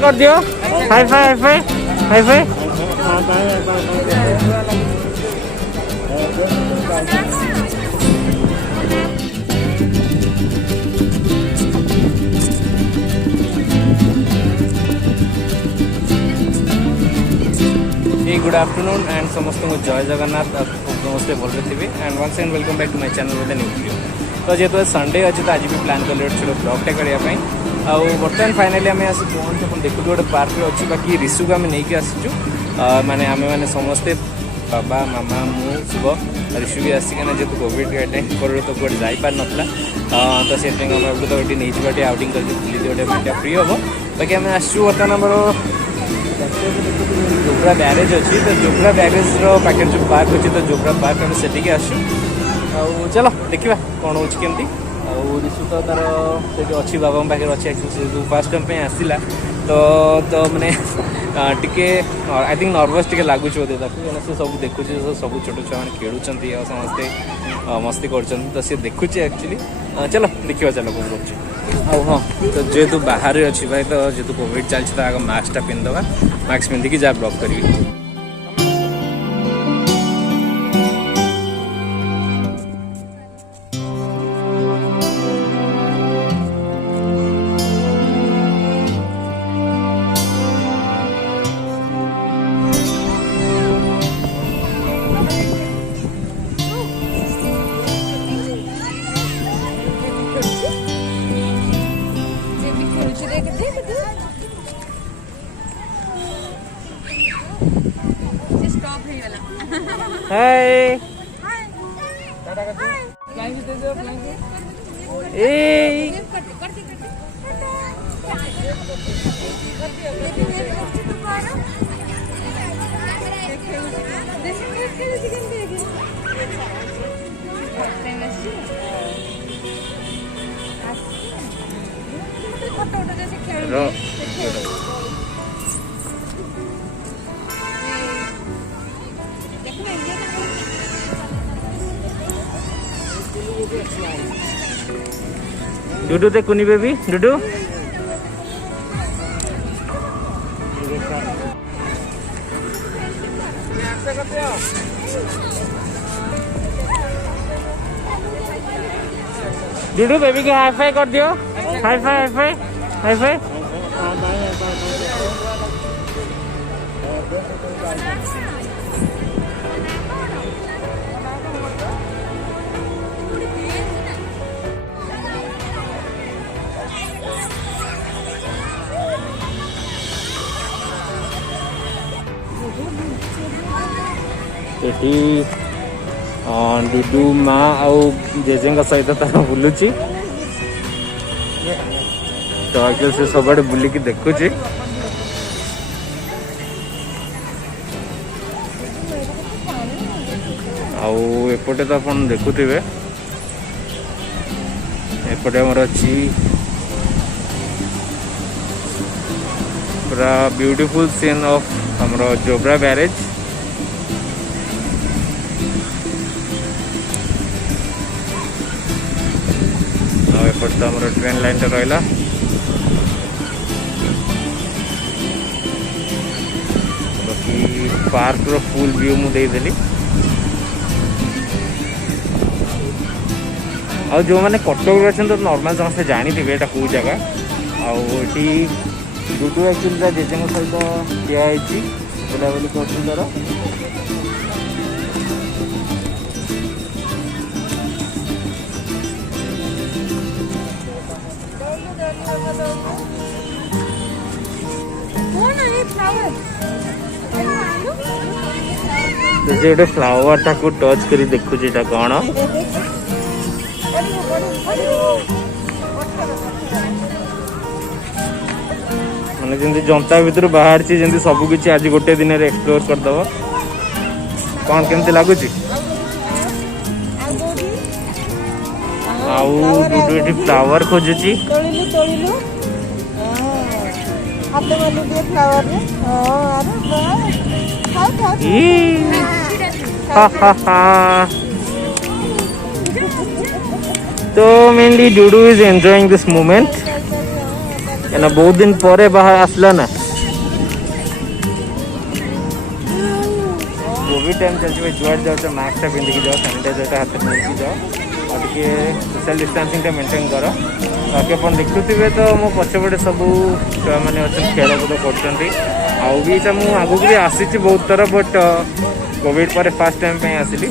कर दियो high five high five high five. Good afternoon and समस्त को जय जगन्नाथ समस्ते भले थे and once and welcome back to my channel गोटे न्यू वीडियो। तो जेहेतु संडे अच्छे तो आज भी प्लान कले छोटे ब्लॉगटे करने बर्तमान फाइनाली आम आस पहुँच देखु गोटे पार्क अच्छी बाकी रिसु को आम नहीं आसीचु माने आम मैंने समस्ते बाबा मामा मु शुभ रिसु भी आसिकना जेहतु कोविड गाइडलाइन पर तो कौटे जापार नाला तो से भाव तो ये नहीं जावा आउटिंग करके बुली गोटे माइंड फ्री हम बाकी आम आसू बर्तमान आमर जोब्रा ब्यारेज अच्छी तो जोब्रा ब्यारेज पाखे जो पार्क अच्छी तो जोब्रा पार्क आम से आसू चलो देखा कौन हो केमती रिसु तो तार से अच्छी बाबा पाखे अच्छे जो फास्ट टाइम आसला तो मैंने टिके आई थिंक नर्वस टिके लगुच बोधे से सब देखुच सब छोट छुआ मैंने खेलुँच समस्ते मस्ती कर सी देखुचे एक्चुअली चलो देखा चलो कौन कर हाँ तो जेहेतु बाहर अच्छी भाई तो जेहेतु कोविड चलती तो आगे मास्कटा पिंधवा मास्क पिंधिकी जहाँ ब्लॉग करी। Hey. Hey. डुडू ते कुनी बेबी डुडू डुडू बेबी के हाई फाई कर दियो high five high five high five. Dudu माँ आउ जेजे सहित तार बुलूची तो एक्चुअली से सब बुलिकी देखुची एपटे तो अपन देखुवे एपटे आमर अच्छी पूरा ब्यूटीफुल सीन ऑफ हमर जोब्रा बैरेज एपट तो आमर ट्रेन लाइन रहा बाकी पार्क रो फुल व्यू मुझे देदेली आ जो मैंने कटक अच्छे तो नॉर्मल समस्त जानी थे कौ जगह आटी डुडू एक्चुअली जेजे सहित ठियाई बुलाबुली कर गोटे फ्लावर टाक टच कर देखुची कौन मैंने जमी जनता भर बाहर जमी सबकि आज गोटे दिन एक्सप्लोर करदब कौन केमती लगुच आउ फ्लावर खोजुची तो mainly Dudu is enjoying this moment एना बहुत दिन पर बाहर आसला ना कोविड टाइम चलती जुआड जाओ मास्क पिंधिकी जाओ सानिटाइजर हाथ में नहीं जाओ और टे सोशल डिस्टेंसिंग मेंटेन कर बाकी आप देखुवे तो मो पछपटे सब छुआ मैंने अच्छा खेलकूद कर आगू भी आसी बहुत थर बट कोविड पर फास्ट टाइम पे आसली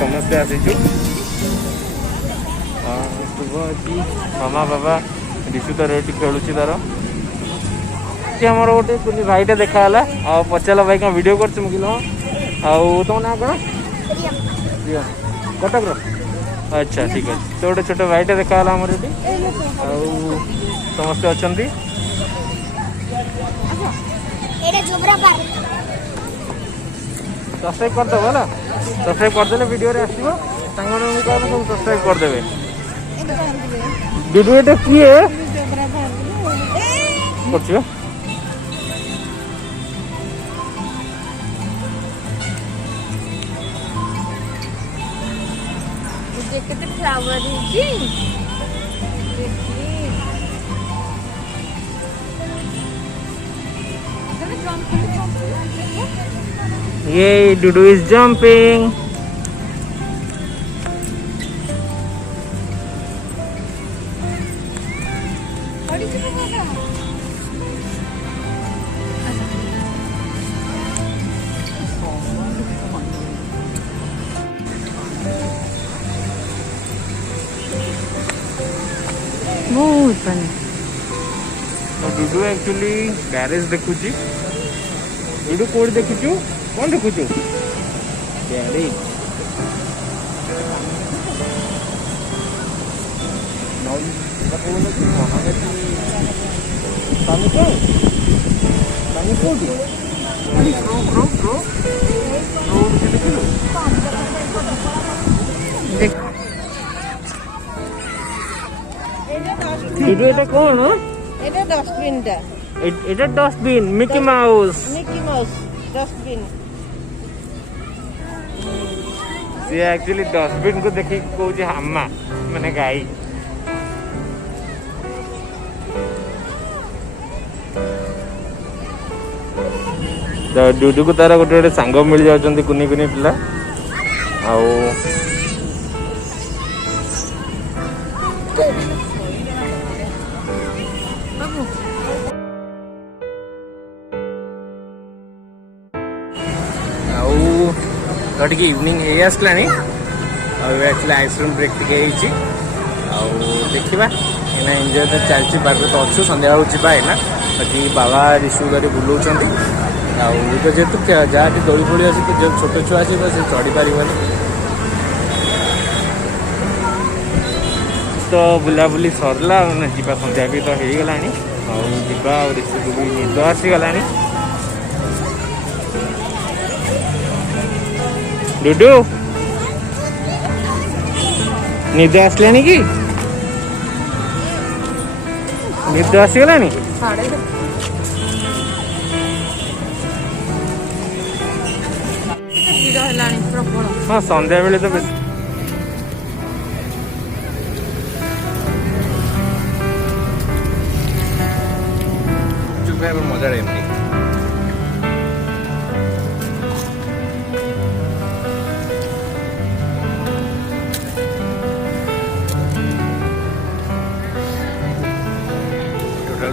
समस्ते आसीचु शुभ अच्छी मामा बाबा ऋषु तो रेट खेलुची तार आमर गोटे कुनी भाईटे देखाला आ पचारा भाई कौन वीडियो कर तुम ना कौन कटक अच्छा ठीक है तो गोटे छोटे भाईटे देखाला आमर ये समस्ते अच्छा सब्सक्राइब करदेव है सब्सक्राइब करदे वीडियो रे आसो सांग सब सब्सक्राइब करदे वीडियो किए कर फ्लावर ये Dudu is jumping. बहुत fun Dudu actually garage देखुची Dudu code देखुचु कौन देखुचु गैरेज डुडू এটা কোন এটা ডাস্টবিনটা এটা ডাস্টবিন মিকি মাউস ডাস্টবিন সে एक्चुअली ডাস্টবিন को देखि कहूची हामा माने गाई तो डुडू को तारा गोटे गोटे सांग मिल जाउछंती कुनी कुनी पिला आउ ଟିକେ ଇଭିନିଂ ହେଇ ଆସିଲାଣି ଆଉ ଆକ୍ଚୁଆଲି ଆଇସ୍କ୍ରିମ୍ ବ୍ରେକ୍ ଟିକେ ହେଇଛି ଆଉ ଦେଖିବା ଏଇନା ଏନ୍ଜୟ ତ ଚାଲିଛି ବାଟରେ ତ ଅଛୁ ସନ୍ଧ୍ୟାବେଳକୁ ଯିବା ଏଇନା ବାକି ବାବା ରିସୁ ଧରି ବୁଲଉଛନ୍ତି ଆଉ ତ ଯେହେତୁ ଯାହାଠି ଦୋଳି ଫୋଳି ଅଛି ତ ଯେଉଁ ଛୋଟ ଛୁଆ ଅଛି ସେ ଚଢ଼ି ପାରିବନି ତ ବୁଲାବୁଲି ସରିଲା ଆଉ ନା ଯିବା ସନ୍ଧ୍ୟା ବି ତ ହେଇଗଲାଣି ଆଉ ଯିବା ଆଉ ରିସୁକୁ ବି ନିଦ ଆସିଗଲାଣି डुडू निद आसलानी कि निद आसीगलानी हाँ संध्या बेले तो बेस चुप है मजा एमती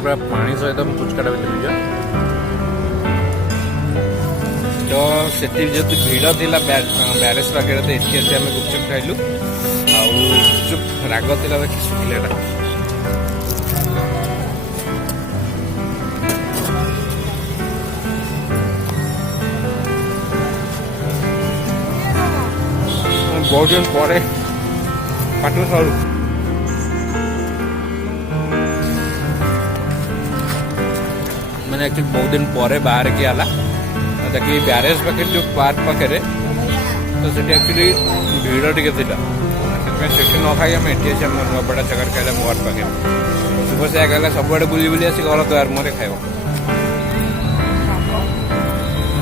पानी सहित पुचकाटा भी मिल तो सेठी जेहेतु भिड़ थिला ब्यारेज पाखे तो एटी आसी आम गुपचुप खाइलु आुपचुप राग थिला देखि शुखिलाटा बहुत दिन पर पाटू सरू मैंने एक्चुअली बहुत दिन पर बाहर की आला ताकि ब्यारेज पाखे जो पार्क पाखे तो से एक्चुअली भिड़ टे से न खाई आम एटी आम नुआपड़ा चकर खाइला मोर पाखे शुभ से कहला सब आड़े बुली बुली आसी घर द्वार मुहर खाइब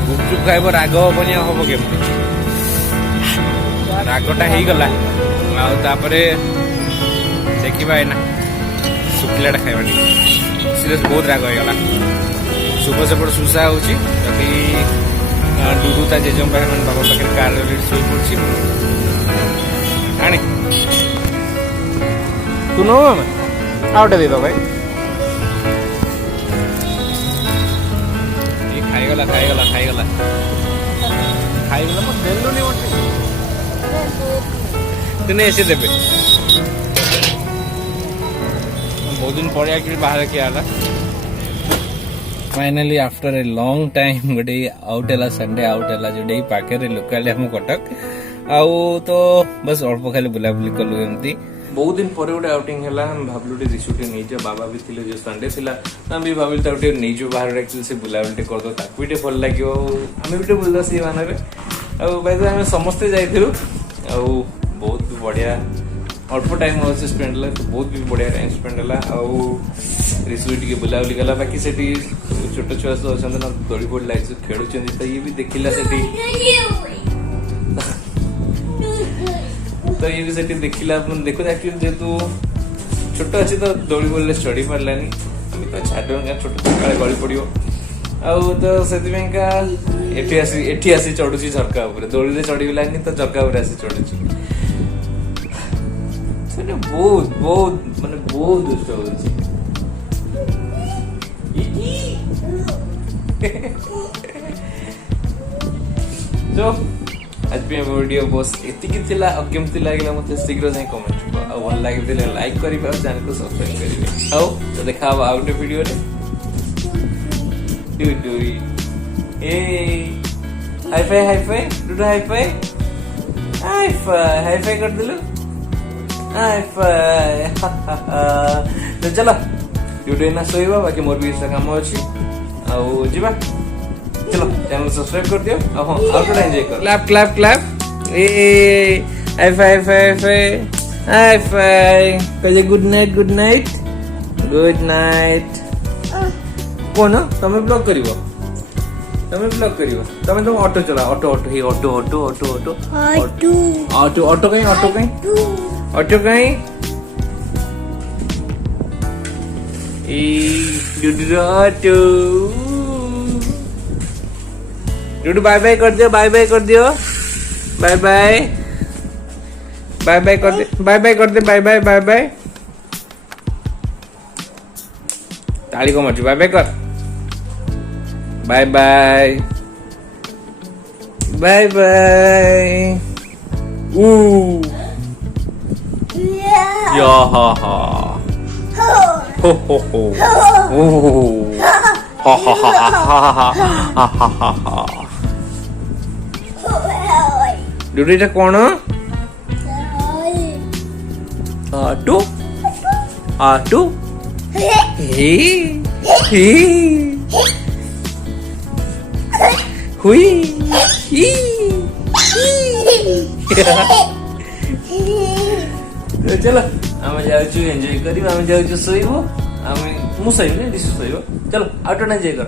गुपचुप खाइब राग हेनी हम केमती रागटा हो गला आपर देखा एना शुखिलाटा खाइबा ସିରିୟସ୍ ବହୁତ ରାଗ ହେଇଗଲା। ଶୁଭ ସେପଟେ ସୁସା ହେଉଛି ବାକି ଡୁଡୁ ତା ଜେଜେଙ୍କ ପାଖରେ ମାନେ ବାବା ପାଖରେ କାରରେ ଶୋଇ ପଡୁଛି। ଆଣେ ତୁ ନଉ ଆମେ ଆଉଟେ ଦେଇ ଭାଇ ଖାଇଗଲା ଖାଇଗଲା ଖାଇଗଲା ଖାଇଗଲା ମୁଁ ଦେଲୁନି ମୋତେ ଦିନେ ଏसे ଦେବେ बहुत दिन पड़े एक्चुअली बाहर किया था finally after a long time गोटे आउट है संडे आउट है जो पाखे लोकाल हम कटक आउ तो बस अल्प खाली बुलाबुली कलु एमती बहुत दिन पर गोटे आउटिंग है हम भावलु रिसुटे नहीं जाओ बाबा भी थे जो संडे थी आम भी भाविल नहीं जाओ बाहर एक्चुअली से बुलाबुली करदो ताकू भी भल लगे आम भी बुलदा सी मान आम समस्ते जाइलु बहुत बढ़िया अल्प टाइम अच्छे स्पेंड है तो बहुत भी बढ़िया टाइम स्पेंड है रिसु टी बुलाबुली कला बाकी से छोट छुआ सब अच्छा ना दड़ी पड़ी लगे खेलुं तो ये भी देखला से तो ये भी से देखला देखो एक्चुअली जेहेतु छोट अच्छे तो दड़ी पड़े चढ़ी पारानी तो छाड़ छोट सका गली पड़ो तो से एठी आसी चढ़ुची झरका दड़ी चढ़ी तो झरका आसी चढ़ुची बहुत बहुत माने बहुत दुष्ट हो जो आज भी वीडियो बस एतिकी थिला और केमती लागला मते शीघ्र जाई कमेंट और भल लागिले लाइक करि और चैनल को सब्सक्राइब करिवे आओ तो देखा आउट वीडियो रे do a hi fi do high five कर दिलो तो चलो ड्यूटी ना सोइबा बाकी मोर भी इसका काम अच्छी आउ जीवा चलो चैनल सब्सक्राइब कर दियो हां आउट एंजॉय कर क्लैप क्लैप क्लैप ए हाई फाई कहे गुड नाइट कोन तमे ब्लॉग करिवो तमे तो ऑटो चला ऑटो कहीं ऑटो कहीं डूडू बाय बाय कर दियो बाय बाय कर दे बाय ताली को मत बाय बाय कर बाय या हा हा हो हो हो ओ हा हा हा हा डुडीटा कोन आटू हे हुई ही चलो आम जाऊँ एंजॉय करी आम जाऊँ शोब आम मुझे शोब चलो आउट एंजॉय कर।